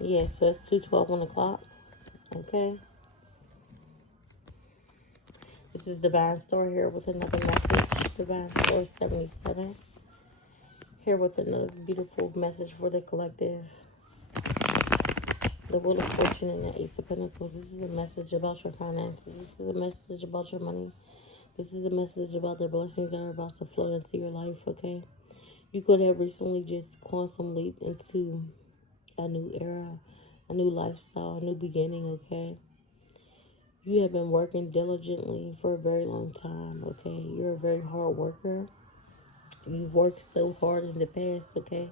Yeah, so it's 2:12 on the clock. Okay. This is Divine Story here with another message. Divine Story 77. Here with another beautiful message for the collective. The Wheel of Fortune and the Ace of Pentacles. This is a message about your finances. This is a message about your money. This is a message about the blessings that are about to flow into your life, okay? You could have recently just quantum leaped into a new era, a new lifestyle, a new beginning, okay? You have been working diligently for a very long time, okay? You're a very hard worker. You've worked so hard in the past, okay?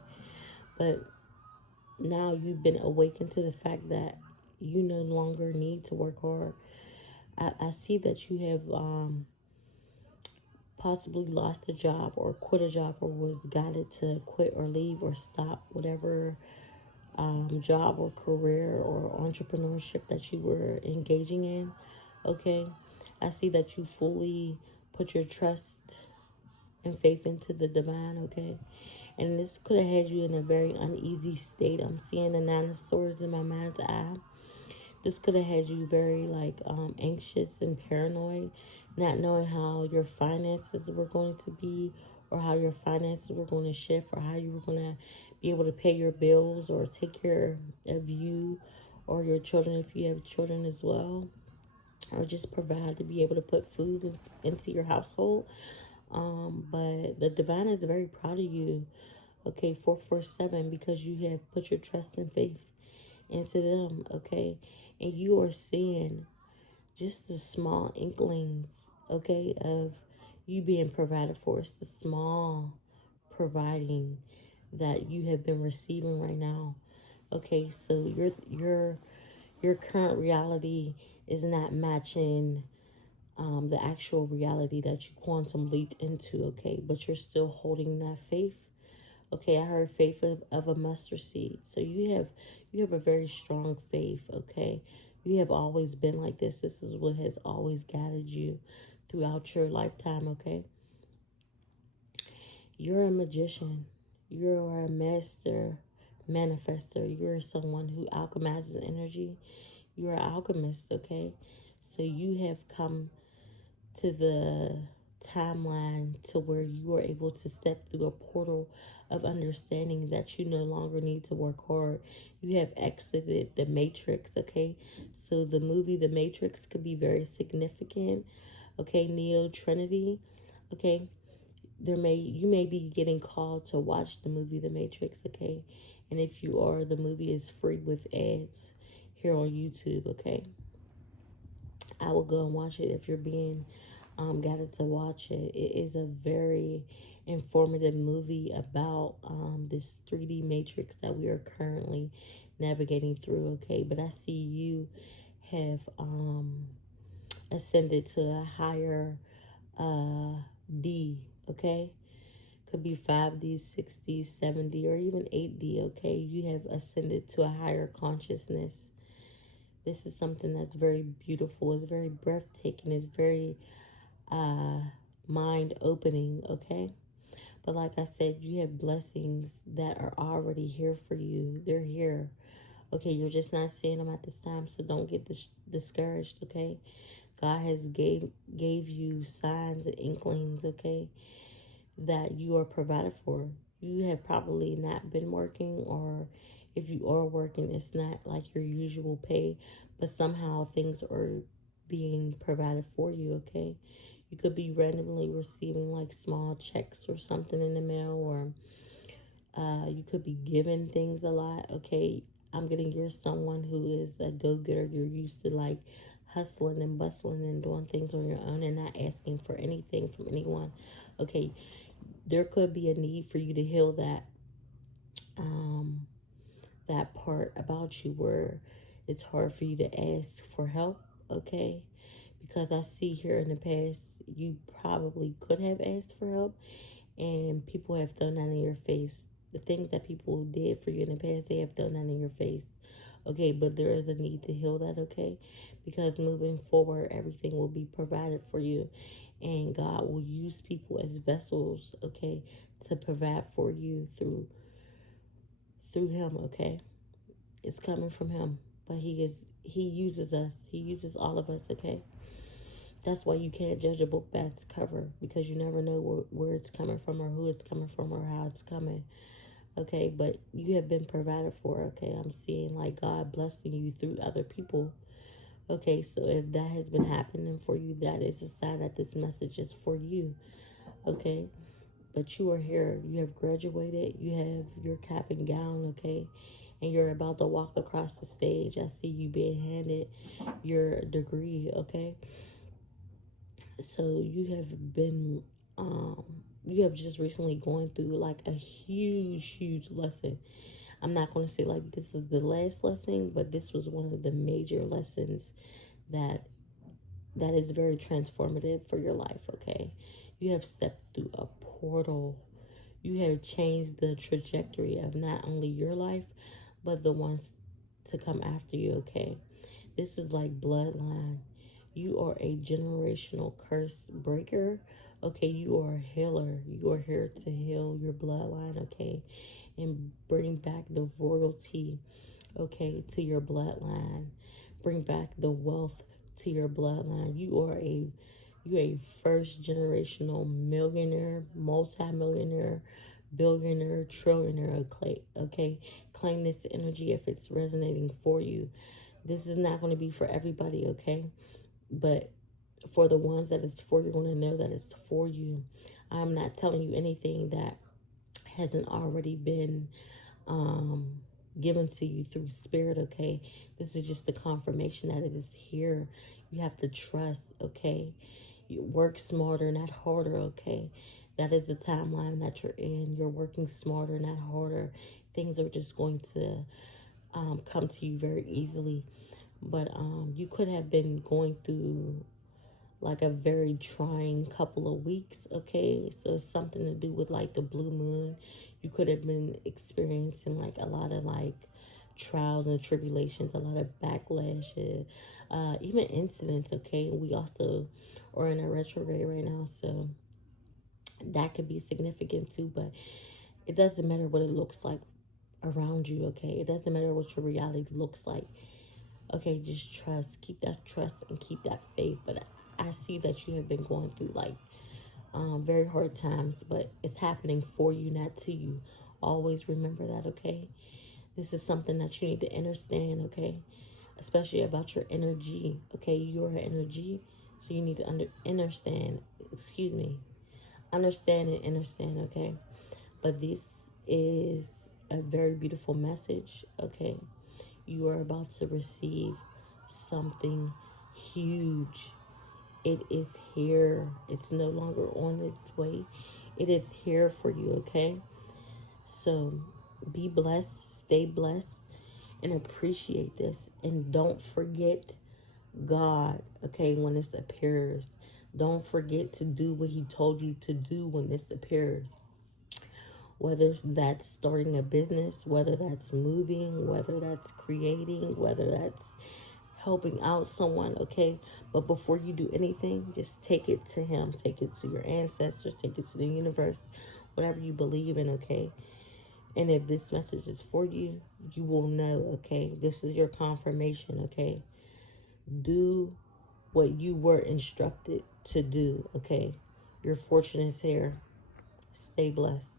But now you've been awakened to the fact that you no longer need to work hard. I see that you have possibly lost a job or quit a job or was guided to quit or leave or stop whatever job or career or entrepreneurship that you were engaging in. Okay, I see that you fully put your trust and faith into the divine. Okay, and this could have had you in a very uneasy state. I'm seeing the Nine of Swords in my mind's eye. This could have had you very anxious and paranoid, not knowing how your finances were going to be or how your finances were going to shift or how you were going to be able to pay your bills or take care of you or your children if you have children as well, or just provide to be able to put food into your household. But the divine is very proud of you. Okay, 447, because you have put your trust and faith into them, okay? And you are seeing just the small inklings, okay, of you being provided for. It's the small providing that you have been receiving right now. Okay, so your current reality is not matching the actual reality that you quantum leaped into, okay? But you're still holding that faith. Okay, I heard faith of a mustard seed. So you have a very strong faith, okay? You have always been like this. This is what has always guided you throughout your lifetime, okay? You're a magician. You're a master manifester. You're someone who alchemizes energy. You're an alchemist, okay? So you have come to the timeline to where you are able to step through a portal of understanding that you no longer need to work hard. You have exited the matrix, okay? So the movie The Matrix could be very significant, okay? Neo Trinity, okay? You may be getting called to watch the movie The Matrix, okay? And if you are, the movie is free with ads here on YouTube, okay? I will go and watch it if you're being guided to watch it. It is a very informative movie about this 3D matrix that we are currently navigating through, okay? But I see you have ascended to a higher D, okay? Could be 5D, 6D, 7D, or even 8D, okay? You have ascended to a higher consciousness. This is something that's very beautiful. It's very breathtaking. It's very mind opening, okay? But like I said, you have blessings that are already here for you. They're here. Okay, you're just not seeing them at this time, so don't get discouraged, okay? God has gave you signs and inklings, okay, that you are provided for. You have probably not been working, or if you are working, it's not like your usual pay, but somehow things are being provided for you, okay? You could be randomly receiving like small checks or something in the mail, or you could be given things a lot, okay? I'm getting you're someone who is a go-getter. You're used to like hustling and bustling and doing things on your own and not asking for anything from anyone. Okay, there could be a need for you to heal um that part about you where it's hard for you to ask for help, okay? Because I see here in the past you probably could have asked for help and people have thrown that in your face. The things that people did for you in the past, they have thrown that in your face. Okay, but there is a need to heal that, okay? Because moving forward, everything will be provided for you. And God will use people as vessels, okay, to provide for you through him, okay? It's coming from him. But he uses us. He uses all of us, okay? That's why you can't judge a book by its cover, because you never know where it's coming from, or who it's coming from, or how it's coming. Okay, but you have been provided for. Okay, I'm seeing like God blessing you through other people. Okay, so if that has been happening for you, that is a sign that this message is for you. Okay, but you are here. You have graduated. You have your cap and gown. Okay, and you're about to walk across the stage. I see you being handed your degree. Okay, so you have just recently gone through like a huge lesson. I'm not going to say like this is the last lesson, but this was one of the major lessons that that is very transformative for your life. Okay, you have stepped through a portal. You have changed the trajectory of not only your life, but the ones to come after you. Okay, this is like bloodline. You are a generational curse breaker. Okay, you are a healer. You are here to heal your bloodline, okay? And bring back the royalty, okay, to your bloodline. Bring back the wealth to your bloodline. You a first generational millionaire, multi-millionaire, billionaire, trillionaire, okay? Okay, claim this energy if it's resonating for you. This is not going to be for everybody, okay? But for the ones that it's for, you're going to know that it's for you. I'm not telling you anything that hasn't already been given to you through spirit, okay? This is just the confirmation that it is here. You have to trust, okay? You work smarter, not harder, okay? That is the timeline that you're in. You're working smarter, not harder. Things are just going to come to you very easily. But you could have been going through like a very trying couple of weeks, okay? So it's something to do with like the blue moon. You could have been experiencing like a lot of like trials and tribulations, a lot of backlash, even incidents, okay? We also are in a retrograde right now, so that could be significant too, but it doesn't matter what it looks like around you, okay? It doesn't matter what your reality looks like. Okay, just trust. Keep that trust and keep that faith. But I see that you have been going through like very hard times, but it's happening for you, not to you. Always remember that, okay? This is something that you need to understand, okay? Especially about your energy, okay? Your energy, so you need to understand. Excuse me, understand and understand, okay? But this is a very beautiful message, okay? You are about to receive something huge. It is here. It's no longer on its way. It is here for you, okay? So be blessed, stay blessed, and appreciate this. And don't forget God, okay, when this appears. Don't forget to do what He told you to do when this appears. Whether that's starting a business, whether that's moving, whether that's creating, whether that's helping out someone, okay? But before you do anything, just take it to Him, take it to your ancestors, take it to the universe, whatever you believe in, okay? And if this message is for you, you will know, okay? This is your confirmation, okay? Do what you were instructed to do, okay? Your fortune is here. Stay blessed.